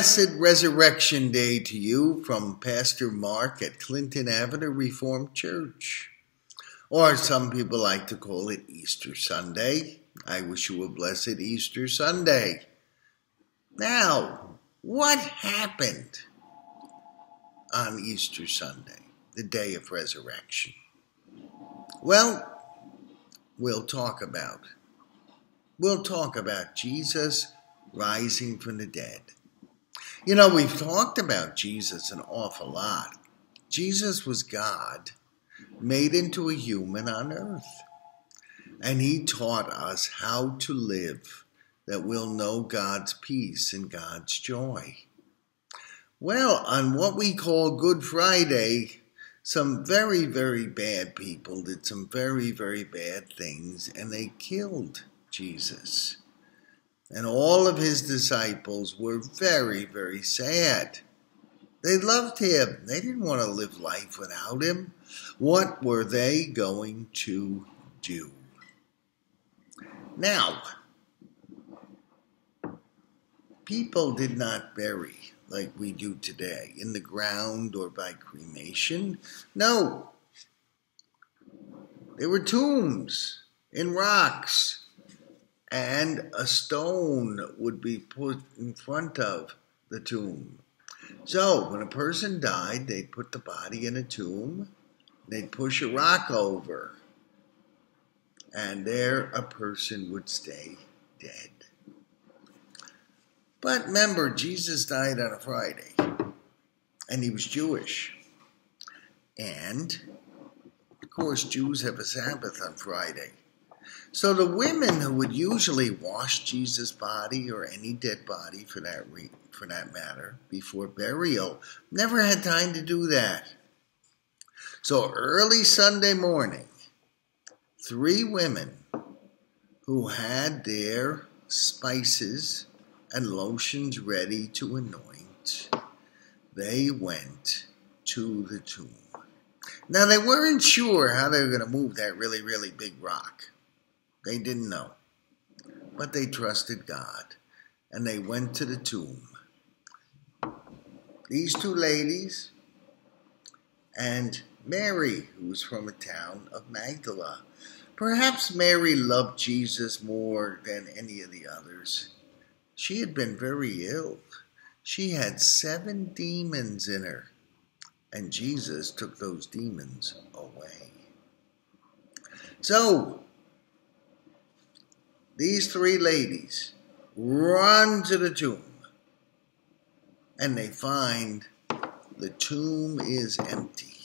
Blessed Resurrection Day to you from Pastor Mark at Clinton Avenue Reformed Church. Or some people like to call it Easter Sunday. I wish you a blessed Easter Sunday. Now, what happened on Easter Sunday, the day of resurrection? Well, we'll talk about Jesus rising from the dead. You know, we've talked about Jesus an awful lot. Jesus was God, made into a human on earth. And he taught us how to live that we'll know God's peace and God's joy. Well, on what we call Good Friday, some very, very bad people did some very, very bad things, and they killed Jesus. And all of his disciples were very, very sad. They loved him. They didn't want to live life without him. What were they going to do? Now, people did not bury like we do today, in the ground or by cremation. No. There were tombs in rocks. And a stone would be put in front of the tomb. So when a person died, they'd put the body in a tomb, they'd push a rock over, and there a person would stay dead. But remember, Jesus died on a Friday, and he was Jewish. And, of course, Jews have a Sabbath on Friday. So the women who would usually wash Jesus' body, or any dead body for that matter, before burial, never had time to do that. So early Sunday morning, 3 women who had their spices and lotions ready to anoint, they went to the tomb. Now they weren't sure how they were going to move that really, really big rock. They didn't know, but they trusted God, and they went to the tomb. These 2 ladies and Mary, who was from a town of Magdala. Perhaps Mary loved Jesus more than any of the others. She had been very ill. She had 7 demons in her, and Jesus took those demons away. So, these 3 ladies run to the tomb, and they find the tomb is empty.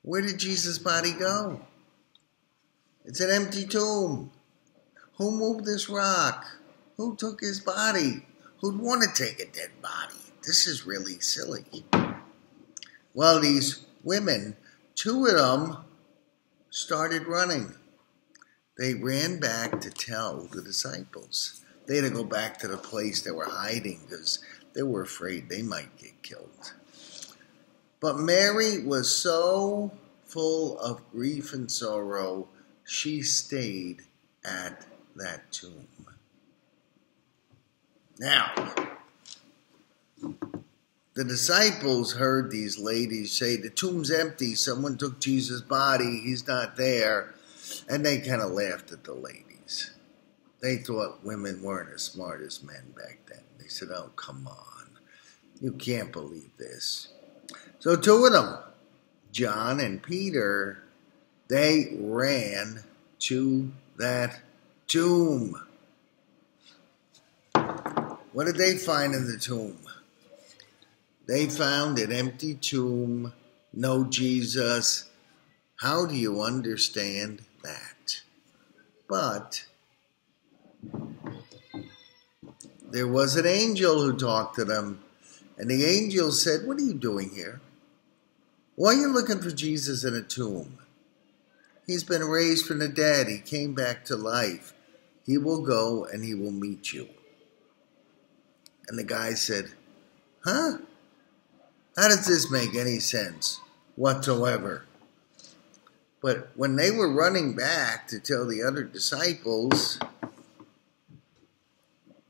Where did Jesus' body go? It's an empty tomb. Who moved this rock? Who took his body? Who'd want to take a dead body? This is really silly. Well, these women, 2 of them, started running. They ran back to tell the disciples. They had to go back to the place they were hiding because they were afraid they might get killed. But Mary was so full of grief and sorrow, she stayed at that tomb. Now, the disciples heard these ladies say, the tomb's empty, someone took Jesus' body, he's not there. And they kind of laughed at the ladies. They thought women weren't as smart as men back then. They said, oh, come on. You can't believe this. So 2 of them, John and Peter, they ran to that tomb. What did they find in the tomb? They found an empty tomb, no Jesus. How do you understand that? But there was an angel who talked to them, and the angel said, what are you doing here? Why are you looking for Jesus in a tomb? He's been raised from the dead. He came back to life. He will go and he will meet you. And the guy said, huh? How does this make any sense whatsoever? But when they were running back to tell the other disciples,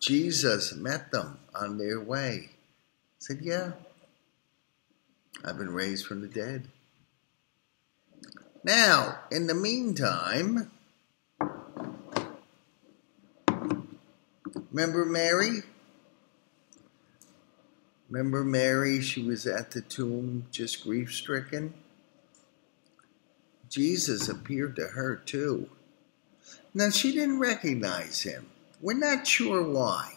Jesus met them on their way. Said, yeah, I've been raised from the dead. Now, in the meantime, remember Mary? Remember Mary? She was at the tomb just grief-stricken. Jesus appeared to her too. Now, she didn't recognize him. We're not sure why.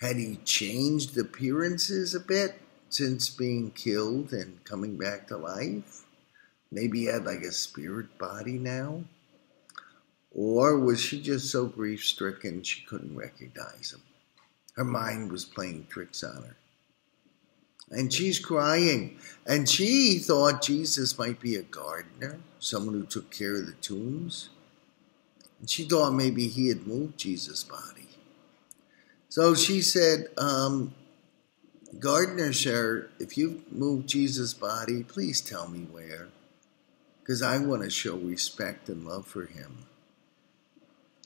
Had he changed appearances a bit since being killed and coming back to life? Maybe he had like a spirit body now? Or was she just so grief-stricken she couldn't recognize him? Her mind was playing tricks on her. And she's crying. And she thought Jesus might be a gardener, someone who took care of the tombs. And she thought maybe he had moved Jesus' body. So she said, Gardener, sir, if you've moved Jesus' body, please tell me where, because I want to show respect and love for him.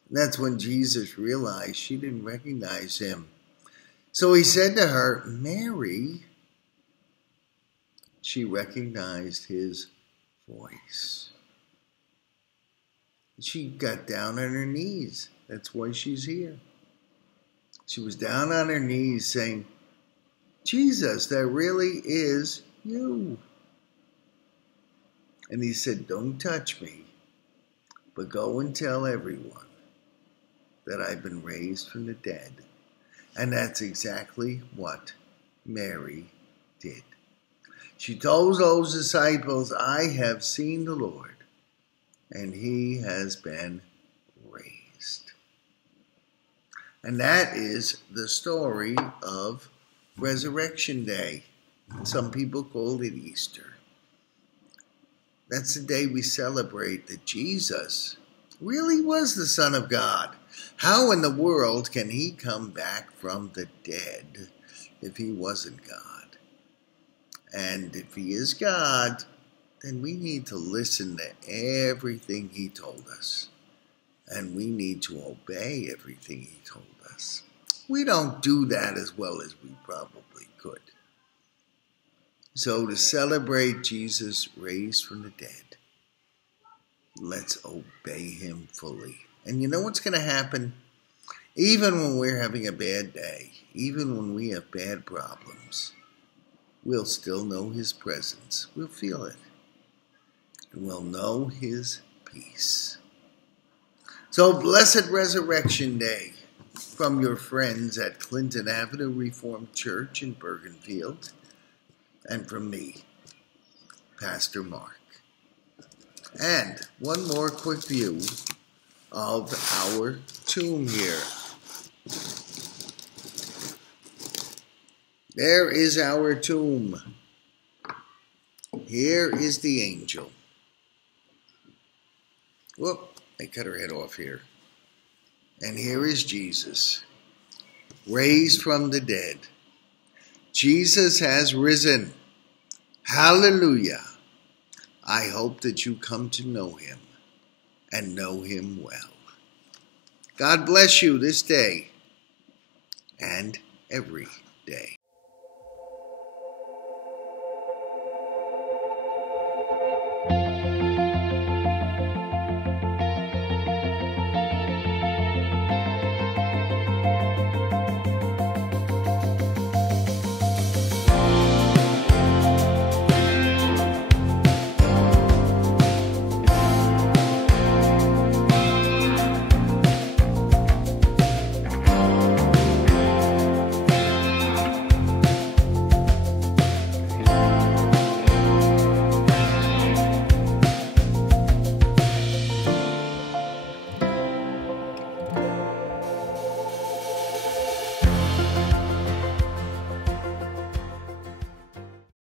And that's when Jesus realized she didn't recognize him. So he said to her, Mary. She recognized his voice. She got down on her knees. That's why she's here. She was down on her knees saying, Jesus, that really is you. And he said, don't touch me, but go and tell everyone that I've been raised from the dead. And that's exactly what Mary did. She told those disciples, I have seen the Lord, and he has been raised. And that is the story of Resurrection Day. Some people call it Easter. That's the day we celebrate that Jesus really was the Son of God. How in the world can he come back from the dead if he wasn't God? And if he is God, then we need to listen to everything he told us. And we need to obey everything he told us. We don't do that as well as we probably could. So to celebrate Jesus raised from the dead, let's obey him fully. And you know what's going to happen? Even when we're having a bad day, even when we have bad problems, we'll still know his presence. We'll feel it. And we'll know his peace. So blessed Resurrection Day from your friends at Clinton Avenue Reformed Church in Bergenfield, and from me, Pastor Mark. And one more quick view of our tomb here. There is our tomb. Here is the angel. Whoop, I cut her head off here. And here is Jesus, raised from the dead. Jesus has risen. Hallelujah. I hope that you come to know him and know him well. God bless you this day and every day.